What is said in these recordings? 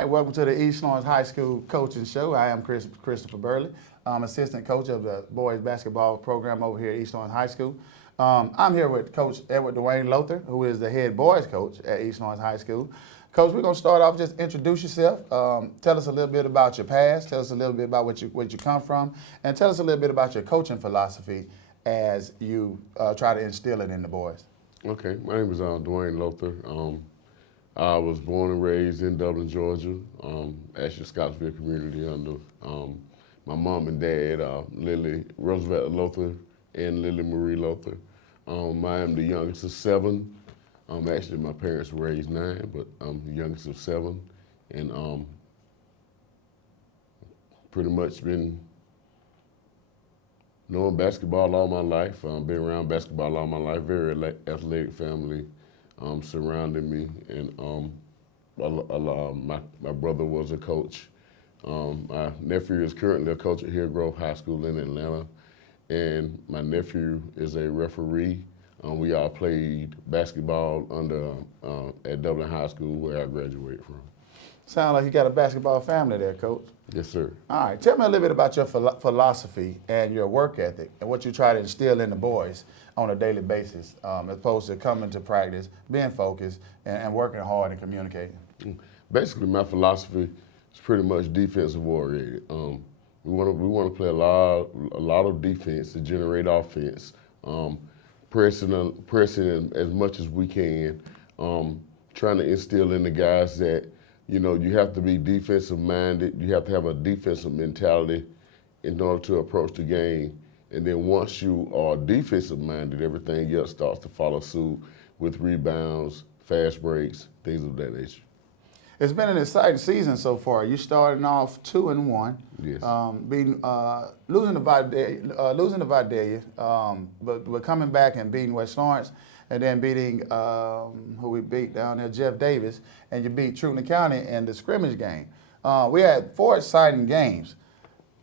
right, welcome to the East Lawrence High School Coaching Show. I am Christopher Burley. I'm assistant coach of the boys basketball program over here at East Lawrence High School. I'm here with Coach Edward Dwayne Lothar, who is the head boys coach at East Lawrence High School. Coach, we're going to start off, just introduce yourself. Tell us a little bit about your past. Tell us a little bit about where you come from. And tell us a little bit about your coaching philosophy as you try to instill it in the boys. Okay, my name is Dwayne Lothar. I was born and raised in Dublin, Georgia, actually Scottsville community under my mom and dad, Lily Roosevelt Lothar and Lily Marie Lothar. I am the youngest of 7. Actually, my parents raised 9, but I'm the youngest of 7, and pretty much been knowing basketball all my life. Been around basketball all my life. Very athletic family surrounding me, and my brother was a coach. My nephew is currently a coach at Hillgrove High School in Atlanta, and my nephew is a referee. We all played basketball at Dublin High School, where I graduated from. Sound like you got a basketball family there, Coach. Yes, sir. All right, tell me a little bit about your philosophy and your work ethic and what you try to instill in the boys on a daily basis, as opposed to coming to practice, being focused, and working hard and communicating. Basically, my philosophy is pretty much defensive oriented. We want to play a lot of defense to generate offense. Pressing as much as we can, trying to instill in the guys that, you have to be defensive minded. You have to have a defensive mentality in order to approach the game. And then once you are defensive minded, everything else starts to follow suit with rebounds, fast breaks, things of that nature. It's been an exciting season so far. You starting off 2-1, yes. Losing to Vidalia, but coming back and beating West Lawrence, and then beating who we beat down there, Jeff Davis, and you beat Truton County in the scrimmage game. We had 4 exciting games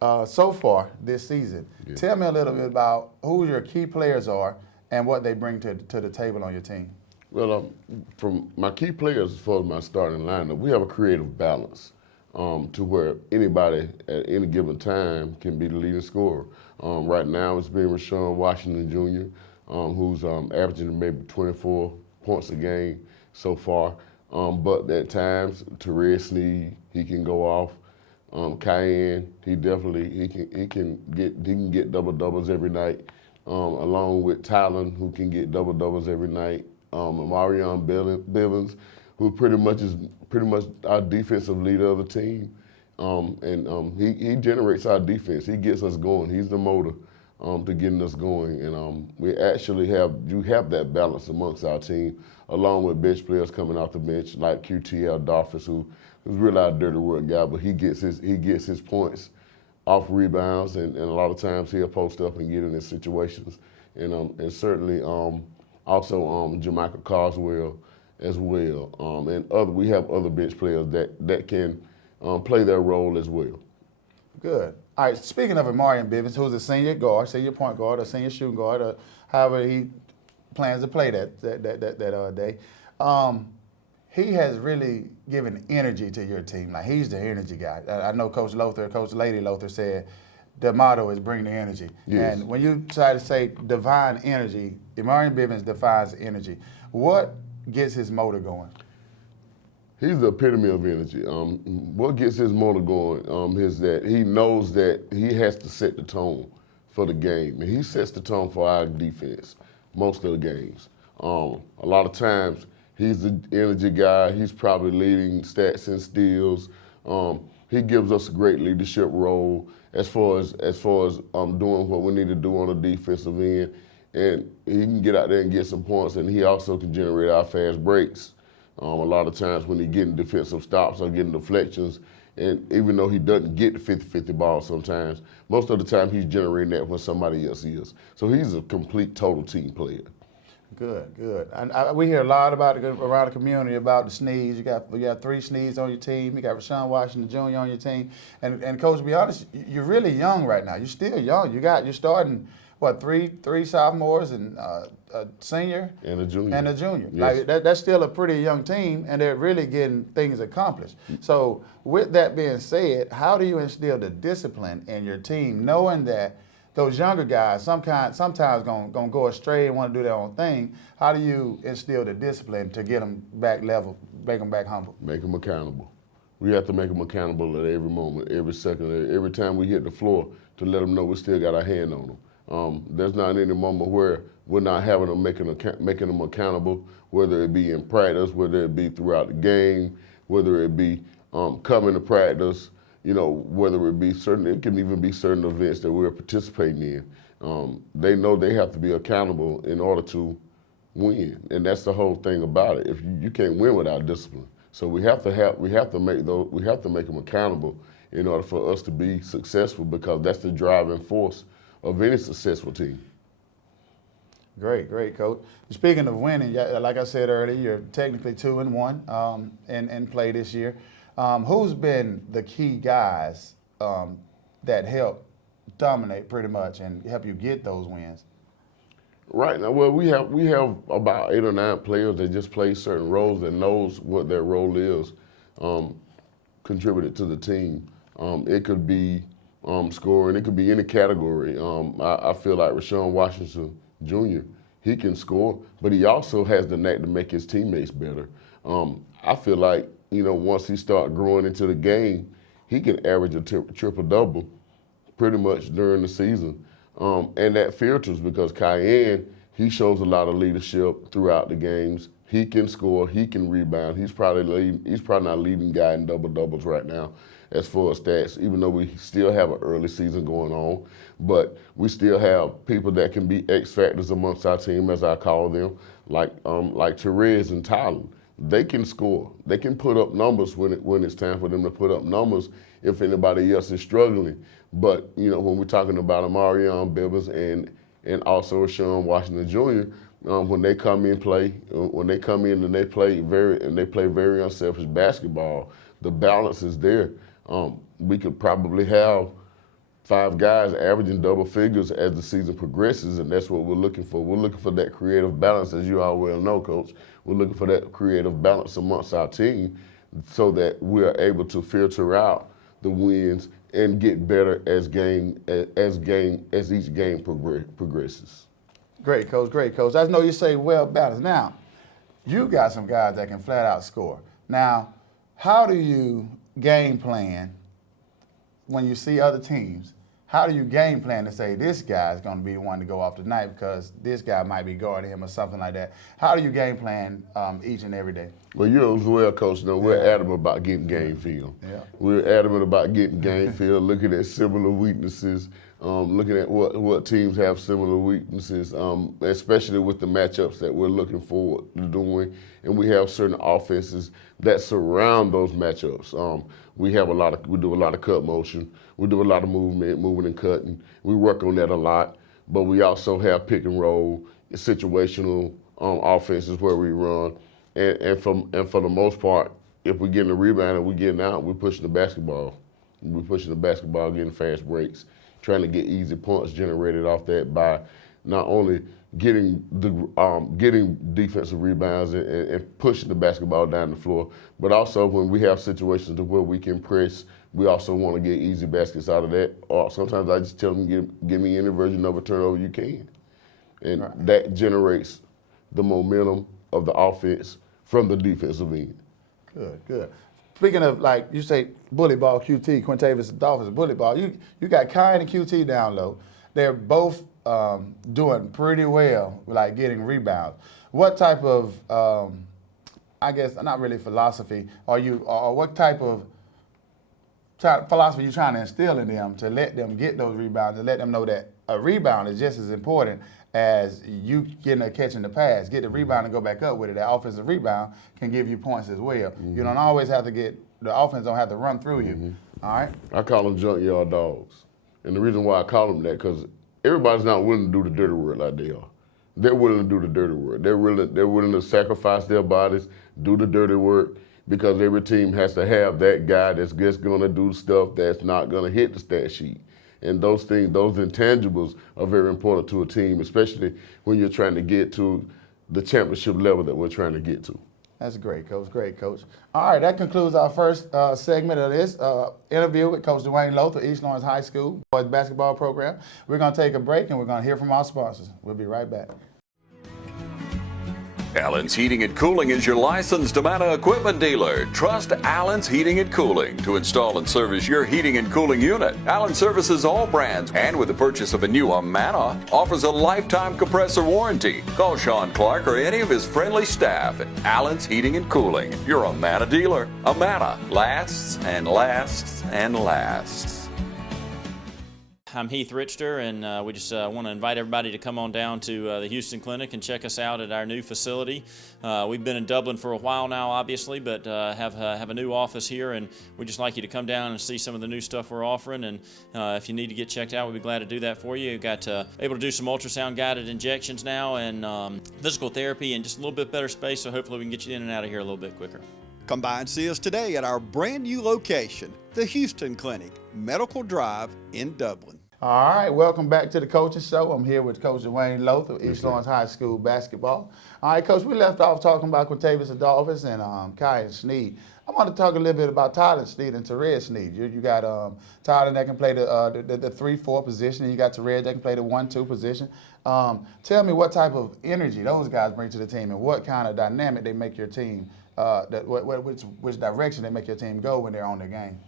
so far this season. Yeah. Tell me a little bit about who your key players are and what they bring to the table on your team. Well, from my key players as far as my starting lineup, we have a creative balance to where anybody at any given time can be the leading scorer. Right now it's been Rashawn Washington Jr., who's averaging maybe 24 points a game so far. But at times, Therese Sneed, he can go off. Cayenne, he can get double doubles every night, along with Tylen, who can get double doubles every night. Marion Bivens, who pretty much is our defensive leader of the team, he generates our defense. He gets us going. He's the motor to getting us going, and we actually have that balance amongst our team, along with bench players coming off the bench like QTL Dolphins, who's really our dirty work guy, but he gets his points off rebounds, and a lot of times he'll post up and get in his situations, and certainly. Also, Jamaica Carswell as well, and we have other bench players that can play their role as well. Good. All right. Speaking of Marion Bivens, who's a senior point guard, or senior shooting guard, or however he plans to play that day, he has really given energy to your team. Like, he's the energy guy. I know Coach Lady Lothar said the motto is bring the energy. Yes. And when you try to say divine energy, Marion Bivens defines energy. What gets his motor going? He's the epitome of energy. What gets his motor going is that he knows that he has to set the tone for the game. And he sets the tone for our defense most of the games. A lot of times, he's the energy guy. He's probably leading stats and steals. He gives us a great leadership role as far as doing what we need to do on the defensive end, and he can get out there and get some points, and he also can generate our fast breaks. A lot of times when he's getting defensive stops or getting deflections, and even though he doesn't get the 50-50 ball sometimes, most of the time he's generating that when somebody else is. So he's a complete total team player. Good, good. And we hear a lot about around the community about the Sneeds. You got 3 Sneeds on your team. You got Rashawn Washington Jr. on your team. And Coach, to be honest, you're really young right now. You're still young. You're starting what, three sophomores and a senior And a junior. and a junior. Yes. Like that's still a pretty young team, and they're really getting things accomplished. So with that being said, how do you instill the discipline in your team, knowing that those younger guys sometimes gonna go astray and want to do their own thing? How do you instill the discipline to get them back level, make them back humble? Make them accountable. We have to make them accountable at every moment, every second, every time we hit the floor, to let them know we still got our hand on them. There's not any moment where we're not having them making them accountable, whether it be in practice, whether it be throughout the game, whether it be coming to practice, whether it be it can even be certain events that we're participating in. They know they have to be accountable in order to win, and that's the whole thing about it. If you can't win without discipline, so we have to make them accountable in order for us to be successful, because that's the driving force of any successful team. Great, Coach. Speaking of winning, like I said earlier, you're technically 2-1 in play this year. Who's been the key guys that help dominate pretty much and help you get those wins? Right now, well, we have about 8 or 9 players that just play certain roles and knows what their role is, contributed to the team. It could be scoring, it could be any category. I feel like Rashawn Washington Jr., he can score, but he also has the knack to make his teammates better. I feel like, once he starts growing into the game, he can average a triple-double pretty much during the season. And that filters because Cayenne, he shows a lot of leadership throughout the games. He can score, he can rebound. He's probably not leading guy in double-doubles right now as far as stats, even though we still have an early season going on. But we still have people that can be X factors amongst our team, as I call them, like Therese and Tyler. They can score. They can put up numbers when it's time for them to put up numbers if anybody else is struggling. But, when we're talking about Amarion Bibbers and also Sean Washington Jr., when they come in and they play very unselfish basketball, the balance is there. We could probably have 5 guys averaging double figures as the season progresses, and that's what we're looking for. We're looking for that creative balance, as you all well know, Coach. We're looking for that creative balance amongst our team so that we are able to filter out the wins and get better as each game progresses. Great, Coach. I know you say well balanced. Now, you got some guys that can flat out score. Now, how do you game plan when you see other teams? How do you game plan to say this guy's going to be the one to go off tonight because this guy might be guarding him or something like that? How do you game plan each and every day? Well, you as well, Coach, we're adamant about getting game film. Yeah. We're adamant about getting game film, looking at similar weaknesses, looking at what teams have similar weaknesses, especially with the matchups that we're looking forward to doing. And we have certain offenses that surround those matchups. We do a lot of cut motion. We do a lot of moving and cutting. We work on that a lot. But we also have pick and roll, situational offenses where we run. And for the most part, if we're getting a rebound and we're getting out, we're pushing the basketball. We're pushing the basketball, getting fast breaks, trying to get easy points generated off that by not only getting defensive rebounds and pushing the basketball down the floor, but also when we have situations where we can press, we also want to get easy baskets out of that. Or sometimes I just tell them, give me any version of a turnover you can. And that generates the momentum of the offense from the defensive end. Good. Speaking of, like you say, bully ball, QT, Quintavis Dolphins, bully ball, you got Kai and QT down low. They're both doing pretty well, like getting rebounds. What type of, I guess, not really philosophy, or what type of philosophy you trying to instill in them to let them get those rebounds and let them know that a rebound is just as important as you getting a catch in the pass. Get the rebound and go back up with it. That offensive rebound can give you points as well. Mm-hmm. You don't always have to the offense don't have to run through you. Mm-hmm. All right? I call them junkyard dogs. And the reason why I call them that, because everybody's not willing to do the dirty work like they are. They're willing to do the dirty work. They're willing to sacrifice their bodies, do the dirty work, because every team has to have that guy that's just going to do stuff that's not going to hit the stat sheet. And those things, those intangibles are very important to a team, especially when you're trying to get to the championship level that we're trying to get to. That's great, Coach. Great, Coach. All right, that concludes our first segment of this interview with Coach Dwayne Lothar, East Lawrence High School boys basketball program. We're going to take a break, and we're going to hear from our sponsors. We'll be right back. Allen's Heating and Cooling is your licensed Amana equipment dealer. Trust Allen's Heating and Cooling to install and service your heating and cooling unit. Allen services all brands, and with the purchase of a new Amana, offers a lifetime compressor warranty. Call Sean Clark or any of his friendly staff at Allen's Heating and Cooling, your Amana dealer. Amana lasts and lasts and lasts. I'm Heath Richter, and we just want to invite everybody to come on down to the Houston Clinic and check us out at our new facility. We've been in Dublin for a while now, obviously, but have a new office here, and we'd just like you to come down and see some of the new stuff we're offering. And if you need to get checked out, we'd be glad to do that for you. We've got able to do some ultrasound-guided injections now, and physical therapy, and just a little bit better space, so hopefully we can get you in and out of here a little bit quicker. Come by and see us today at our brand new location, the Houston Clinic, Medical Drive in Dublin. All right, welcome back to the Coaching Show. I'm here with Coach Dwayne Lothar, East Lawrence High School basketball. All right, Coach, we left off talking about Quintavious Adolphus and Kai Sneed. I want to talk a little bit about Tyler Sneed and Terez Sneed. You got Tyler that can play the 3-4 position, and you got Terez that can play the 1-2 position. Tell me what type of energy those guys bring to the team, and what kind of dynamic they make your team, which direction they make your team go when they're on the game.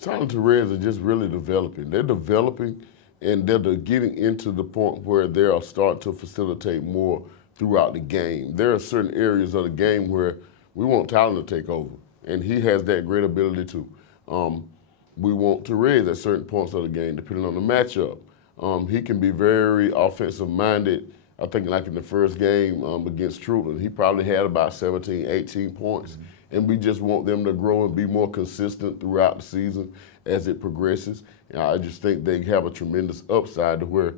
Tyler and Terez are just really developing. They're developing, and they're getting into the point where they are starting to facilitate more throughout the game. There are certain areas of the game where we want Tyler to take over, and he has that great ability too. We want Terez at certain points of the game, depending on the matchup. He can be very offensive-minded. I think like in the first game against Truman, he probably had about 17, 18 points. And we just want them to grow and be more consistent throughout the season as it progresses. And I just think they have a tremendous upside to where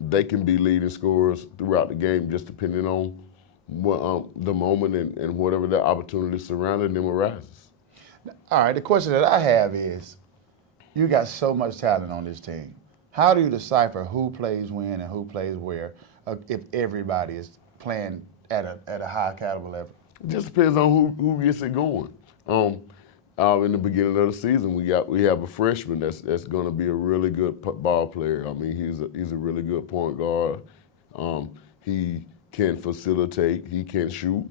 they can be leading scorers throughout the game, just depending on what, the moment and whatever the opportunity surrounding them arises. All right, the question that I have is, you got so much talent on this team. How do you decipher who plays when and who plays where if everybody is playing at a high caliber level? It just depends on who gets it going. In the beginning of the season, we have a freshman that's going to be a really good ball player. I mean, he's a really good point guard. He can facilitate, he can shoot,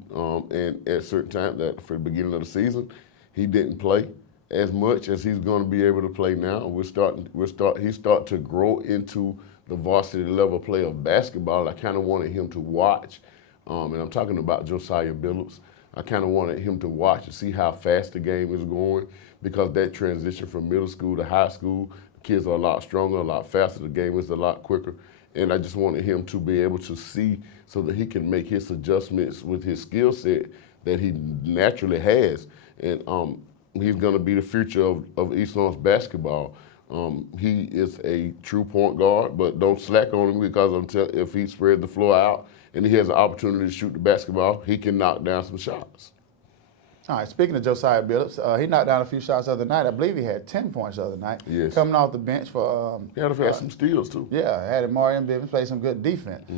and at certain times, that for the beginning of the season, he didn't play as much as he's going to be able to play now. He's starting to grow into the varsity level play of basketball. I kind of wanted him to watch. And I'm talking about Josiah Billups. I kind of wanted him to watch and see how fast the game is going, because that transition from middle school to high school, the kids are a lot stronger, a lot faster, the game is a lot quicker. And I just wanted him to be able to see so that he can make his adjustments with his skill set that he naturally has. And he's going to be the future of East Lawrence basketball. He is a true point guard, but don't slack on him, because if he spreads the floor out and he has an opportunity to shoot the basketball, he can knock down some shots. All right, speaking of Josiah Billups, he knocked down a few shots the other night. I believe he had 10 points the other night. Yes. Coming off the bench for... He had some steals, too. Yeah, had Marion Bivens play some good defense.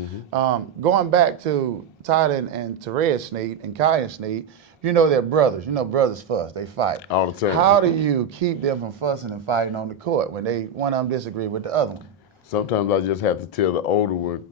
Going back to Tyler and Terez Sneed and Kai Sneed, you know they're brothers. You know brothers fuss, they fight. All the time. How do you keep them from fussing and fighting on the court when one of them disagree with the other one? Sometimes I just have to tell the older one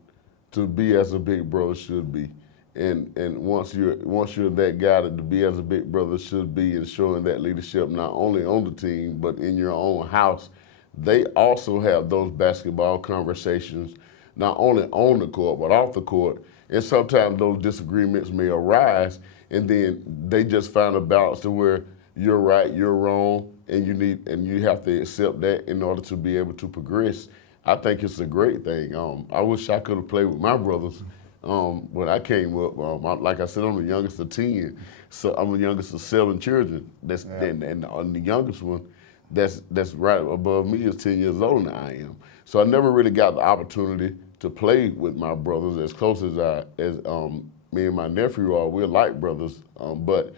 to be as a big brother should be. And once you're that guy to be as a big brother should be, and showing that leadership not only on the team but in your own house, they also have those basketball conversations not only on the court but off the court. And sometimes those disagreements may arise, and then they just find a balance to where you're right, you're wrong, and you have to accept that in order to be able to progress. I think it's a great thing. I wish I could have played with my brothers when I came up. Like I said, I'm the youngest of 10, so I'm the youngest of 7 children. And the youngest one that's right above me is 10 years older than I am. So I never really got the opportunity to play with my brothers as close as me and my nephew are. We're like brothers, but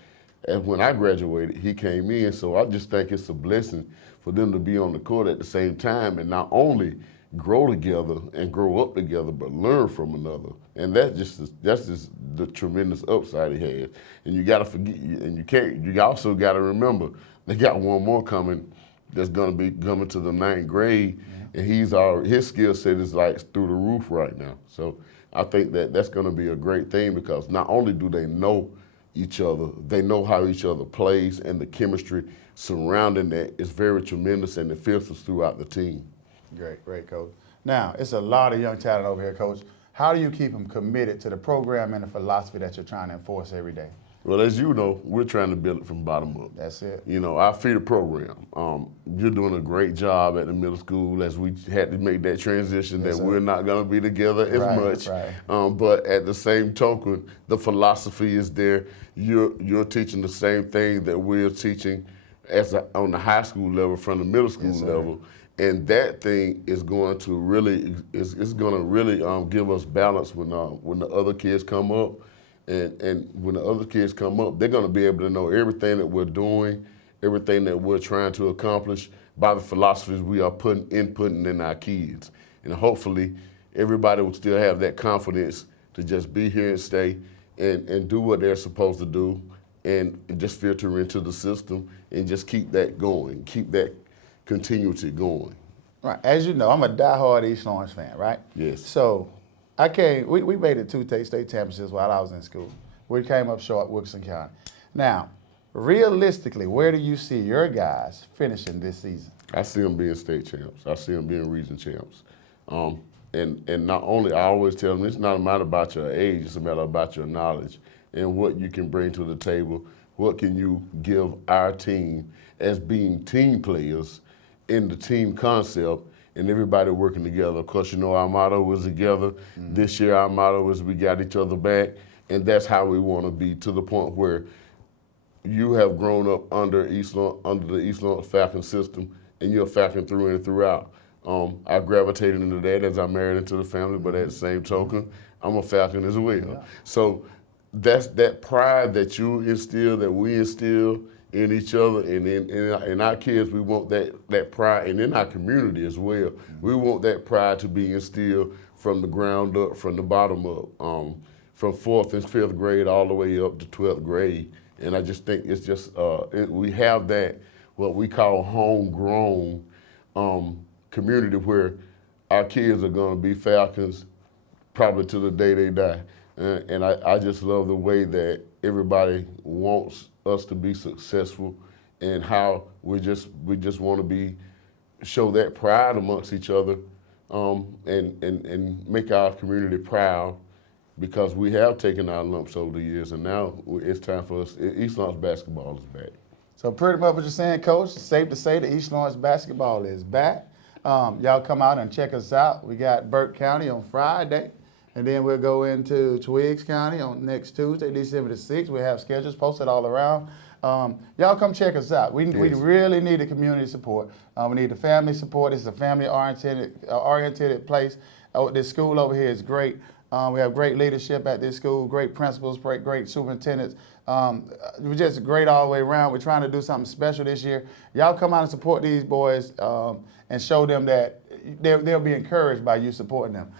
when I graduated, he came in. So I just think it's a blessing for them to be on the court at the same time and not only grow together and grow up together, but learn from another. And that's just the tremendous upside he has. And you got to forget, and you also got to remember, they got one more coming that's going to be coming to the 9th grade, and his skill set is like through the roof right now. So I think that's going to be a great thing, because not only do they know each other, they know how each other plays, and the chemistry surrounding that is very tremendous, and it filters throughout the team. Great, Coach. Now, it's a lot of young talent over here, Coach. How do you keep them committed to the program and the philosophy that you're trying to enforce every day? Well, as you know, we're trying to build it from bottom up. That's it. You know, our feeder program, you're doing a great job at the middle school, as we had to make that transition that we're not going to be together as much. Right. But at the same token, the philosophy is there. You're teaching the same thing that we're teaching on the high school level from the middle school level. And that thing is going to really give us balance when the other kids come up. And when the other kids come up, they're going to be able to know everything that we're doing, everything that we're trying to accomplish by the philosophies we are inputting in our kids. And hopefully, everybody will still have that confidence to just be here and stay and do what they're supposed to do, and just filter into the system and just keep that going, keep that continuity going. Right. As you know, I'm a diehard East Lawrence fan, right? Yes. So we made it 2 state championships while I was in school. We came up short, Wilson County. Now, realistically, where do you see your guys finishing this season? I see them being state champs. I see them being region champs. And not only, I always tell them, it's not a matter about your age, it's a matter about your knowledge and what you can bring to the table. What can you give our team as being team players in the team concept, and everybody working together. Of course, you know, our motto was together. This year, our motto is we got each other back, and that's how we want to be, to the point where you have grown up under the East Lawrence Falcon system, and you're a Falcon through and throughout. I gravitated into that as I married into the family, but at the same token, I'm a Falcon as well. Yeah. So that's that pride that you instill, that we instill in each other, and in our kids, we want that pride, and in our community as well. We want that pride to be instilled from the ground up, from the bottom up, from 4th and 5th grade all the way up to 12th grade. And I just think it's just, we have that, what we call homegrown community, where our kids are gonna be Falcons probably to the day they die. And I just love the way that everybody wants us to be successful, and how we just want to show that pride amongst each other, and make our community proud, because we have taken our lumps over the years, and now it's time for us. East Lawrence basketball is back. So pretty much what you're saying, Coach, it's safe to say that East Lawrence basketball is back. Y'all come out and check us out. We got Burke County on Friday. And then we'll go into Twiggs County on next Tuesday, December the 6th. We have schedules posted all around. Y'all come check us out. We really need the community support. We need the family support. It's a family-oriented place. This school over here is great. We have great leadership at this school, great principals, great superintendents. We're just great all the way around. We're trying to do something special this year. Y'all come out and support these boys, and show them that they'll be encouraged by you supporting them.